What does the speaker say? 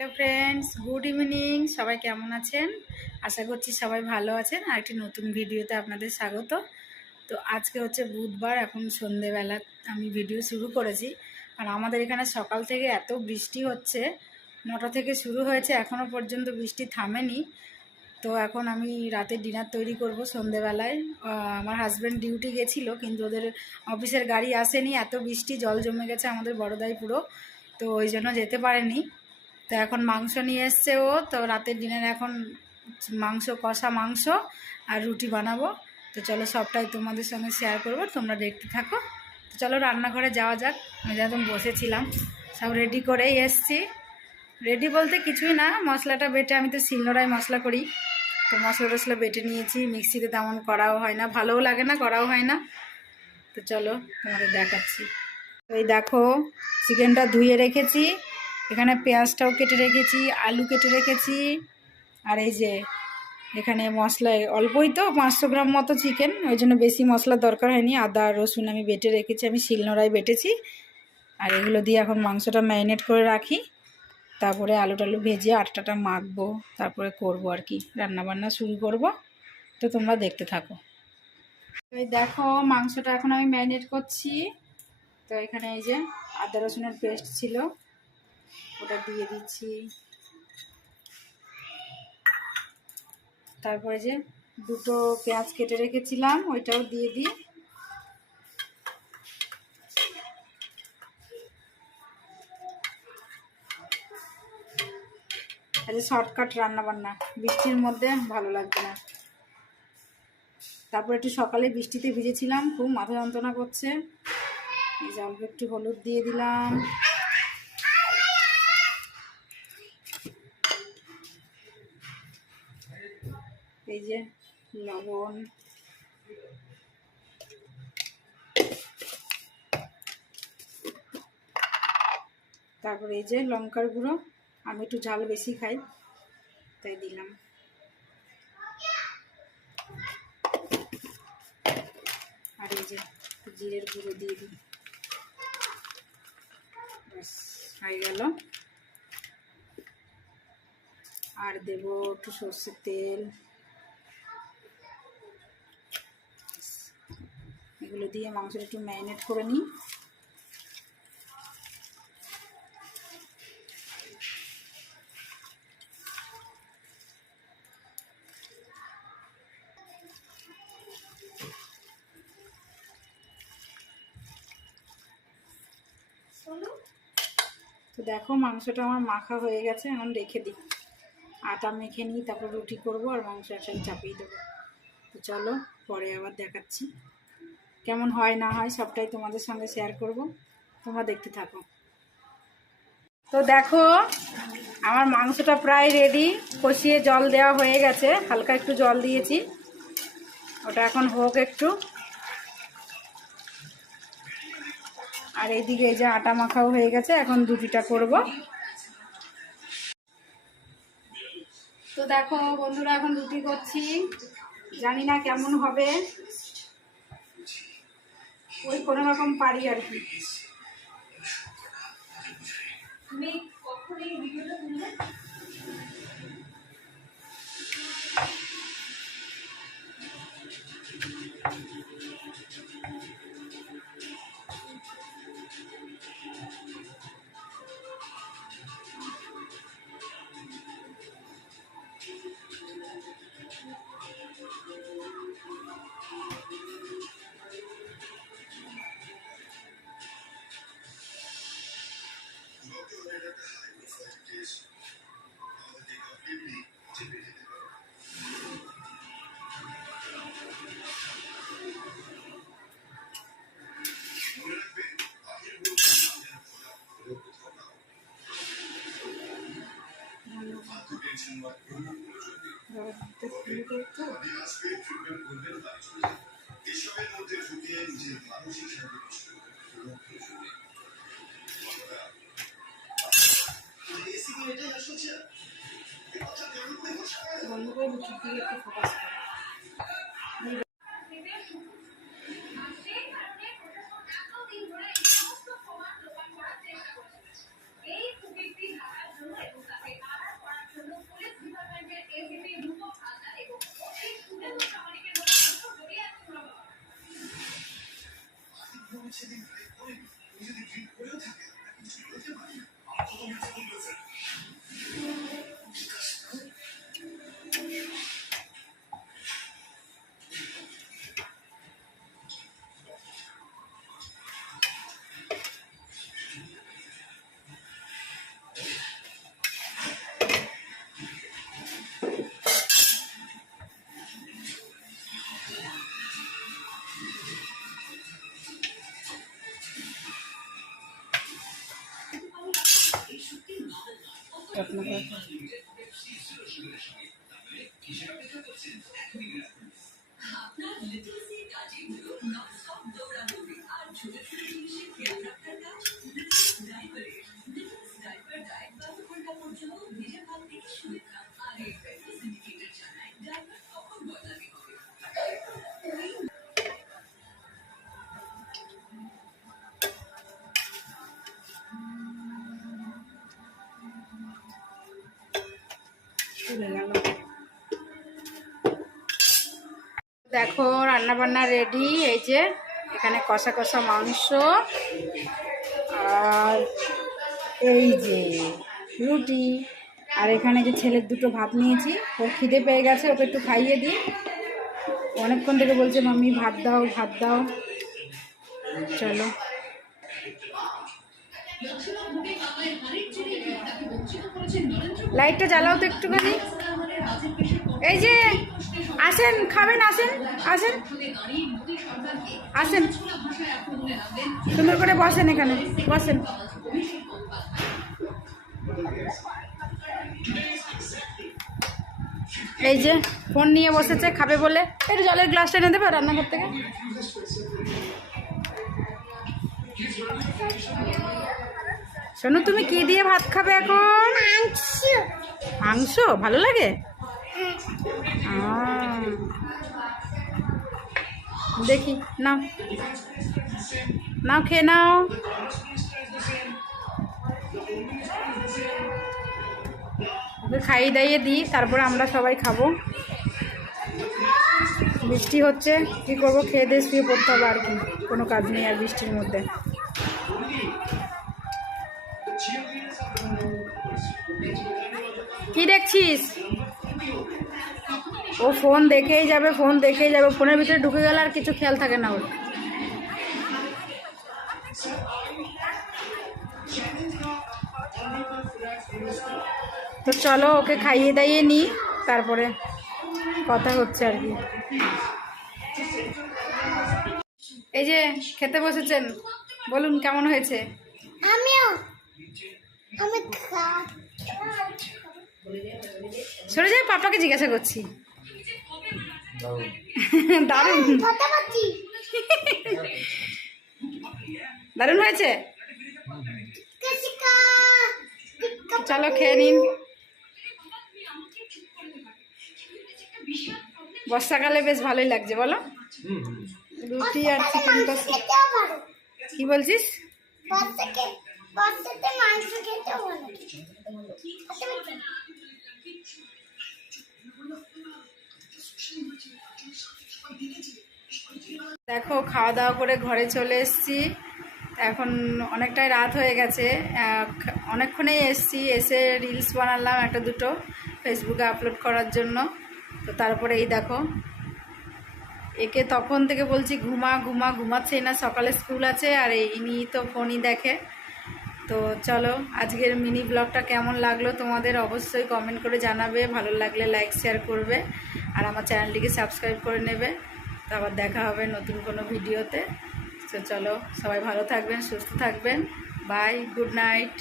Hello friends, good evening. সবাই কেমন আছেন? আশা করছি সবাই ভালো আছেন। আর একটি নতুন ভিডিওতে আপনাদের স্বাগত। তো আজকে হচ্ছে বুধবার, এখন সন্ধেবেলা আমি ভিডিও শুরু করেছি। আর আমাদের এখানে সকাল থেকে এত বৃষ্টি হচ্ছে, 9টা থেকে শুরু হয়েছে, এখনও পর্যন্ত বৃষ্টি থামেনি। তো এখন আমি রাতে ডিনার তৈরি করব সন্ধেবেলায়। আমার হাজব্যান্ড ডিউটি গেছিলো, কিন্তু ওদের অফিসের গাড়ি আসেনি, এত বৃষ্টি, জল জমে গেছে আমাদের বড়দাই পুরো, তো ওই জন্য যেতে পারেনি। তো এখন মাংস নিয়ে এসছে ও, তো রাতের ডিনারে এখন মাংস, কষা মাংস আর রুটি বানাবো। তো চলো সবটাই তোমাদের সঙ্গে শেয়ার করবো, তোমরা দেখতে থাকো। তো চলো রান্নাঘরে যাওয়া যাক। আমি একদম বসেছিলাম, সব রেডি করেই এসছি। রেডি বলতে কিছুই না, মশলাটা বেটে, আমি তো শিলনোড়ায় মশলা করি, তো মশলা টশলা বেটে নিয়েছি। মিক্সিতে তেমন করাও হয় না, ভালোও লাগে না, করাও হয় না। তো চলো তোমাদের দেখাচ্ছি। তো এই দেখো, চিকেনটা ধুয়ে রেখেছি, এখানে পেঁয়াজটাও কেটে রেখেছি, আলু কেটে রেখেছি। আর এই যে এখানে মশলা অল্পই, তো 500 গ্রাম মতো চিকেন, ওই জন্য বেশি মশলার দরকার হয়নি। আদা রসুন আমি বেটে রেখেছি, আমি শিলনোড়ায় বেটেছি। আর এগুলো দিয়ে এখন মাংসটা ম্যারিনেট করে রাখি, তারপরে আলু টালু ভেজে আটাটা মাখবো, তারপরে করব আর কি, রান্নাবান্না শুরু করব। তো তোমরা দেখতে থাকো। এই দেখো মাংসটা এখন আমি ম্যারিনেট করছি। তো এখানে এই যে আদা রসুনের পেস্ট ছিল, ওটা দিয়ে দিচ্ছি। তারপরে যে দুটো পেঁয়াজ কেটে রেখেছিলাম, ওইটাও দিয়ে দিই। আচ্ছা, শর্টকাট রান্না বান্না, বৃষ্টির মধ্যে ভালো লাগবে না। তারপর একটু সকালে বৃষ্টিতে ভিজেছিলাম, খুব মাথা যন্ত্রণা করছে। এই যে অল্প একটু হলুদ দিয়ে দিলাম। এই যে লবণ, তারপরে এই যে লঙ্কার গুঁড়ো, আমি একটু ঝাল বেশি খাই তাই দিলাম। আর এই যে জিরের গুঁড়ো দিয়ে দিই, ব্যাস হয়ে গেল। আর দেব একটু সর্ষের তেল, এগুলো দিয়ে মাংসটা একটু ম্যারিনেট করে নিই। তো দেখো মাংসটা আমার মাখা হয়ে গেছে, এখন রেখে দিই। আটা মেখে নিই, তারপর রুটি করব আর মাংস একসাথে চাপিয়ে দেবো। তো চলো পরে আবার দেখাচ্ছি কেমন হয় না হয়, সবটাই তোমাদের সঙ্গে শেয়ার করব, তোমরা দেখতে থাকো। তো দেখো আমার মাংসটা প্রায় রেডি, কষিয়ে জল দেওয়া হয়ে গেছে, হালকা একটু জল দিয়েছি, ওটা এখন হোক একটু। আর এইদিকে এই যে আটা মাখাও হয়ে গেছে, এখন রুটিটা করব। তো দেখো বন্ধুরা, এখন রুটি করছি, জানি না কেমন হবে, ওই কোনো রকম পারি আর কি। তুমি কখন এই ভিডিওটা তুললে? বন্ধ করে রুটির দিকে একটু ফোকাস করো। আপনাকে। দেখো রান্না বান্না রেডি। এই যে এখানে কষা কষা মাংস, আর এই যে রুটি, আর এখানে যে ছেলের দুটো ভাত নিয়েছি। ওর খিদে পেয়ে গেছে, ওকে একটু খাইয়ে দিই। অনেকক্ষণ থেকে বলছে মাম্মি ভাত দাও ভাত দাও। চলো লাইটটা জ্বালাও তো একটুখানি। এই যে আসেন, খাবেন, আসেন আসেন আসেন, সুন্দর করে বসেন, এখানে বসেন। এই যে ফোন নিয়ে বসেছে খাবে বলে। একটু জলের গ্লাসটা এনে দেবে রান্নাঘর থেকে। শোনো, তুমি কি দিয়ে ভাত খাবে এখন? মাংস ভালো লাগে? দেখি, নাও নাও, খেয়ে নাও। খাইয়ে দাইয়ে দিই, তারপরে আমরা সবাই খাবো। বৃষ্টি হচ্ছে, কি করবো, খেয়ে দিয়ে শুয়ে পড়তে হবে, আর কি কোনো কাজ নেই আর বৃষ্টির মধ্যে। কি দেখছিস? ও ফোন দেখেই যাবে, ফোন দেখেই যাবে, ফোনের ভিতরে ঢুকে গেলে আর কিছু খেয়াল থাকে না ওর। তো চলো ওকে খাইয়ে দাইয়ে নিই, তারপরে কথা হচ্ছে আর কি। এই যে খেতে বসেছেন, বলুন কেমন হয়েছে? সরে যাই, পাপাকে জিজ্ঞাসা করছি। দারুণ দারুণ হয়েছে। চলো খেয়ে নিন। বর্ষাকালে বেশ ভালোই লাগছে, বলো? রুটি আর চিকেন কষা। কি বলছিস? দেখো খাওয়া দাওয়া করে ঘরে চলে এসেছি। এখন অনেকটাই রাত হয়ে গেছে, অনেকক্ষণেই এসে রিলস বানালাম একটা দুটো ফেসবুকে আপলোড করার জন্য। তো তারপরে এই দেখো, একে তখন থেকে বলছি ঘুমা ঘুমা, ঘুমাচ্ছেই না, সকালে স্কুল আছে, আর ইনি তো ফোনই দেখে। তো চলো আজকের মিনি ব্লগটা কেমন লাগলো তোমাদের অবশ্যই কমেন্ট করে জানাবে, ভালো লাগলে লাইক শেয়ার করবে, আর আমার চ্যানেলটিকে সাবস্ক্রাইব করে নেবে। তো আবার দেখা হবে নতুন কোনো ভিডিওতে। তো চলো সবাই ভালো থাকবেন, সুস্থ থাকবেন, বাই, গুড নাইট।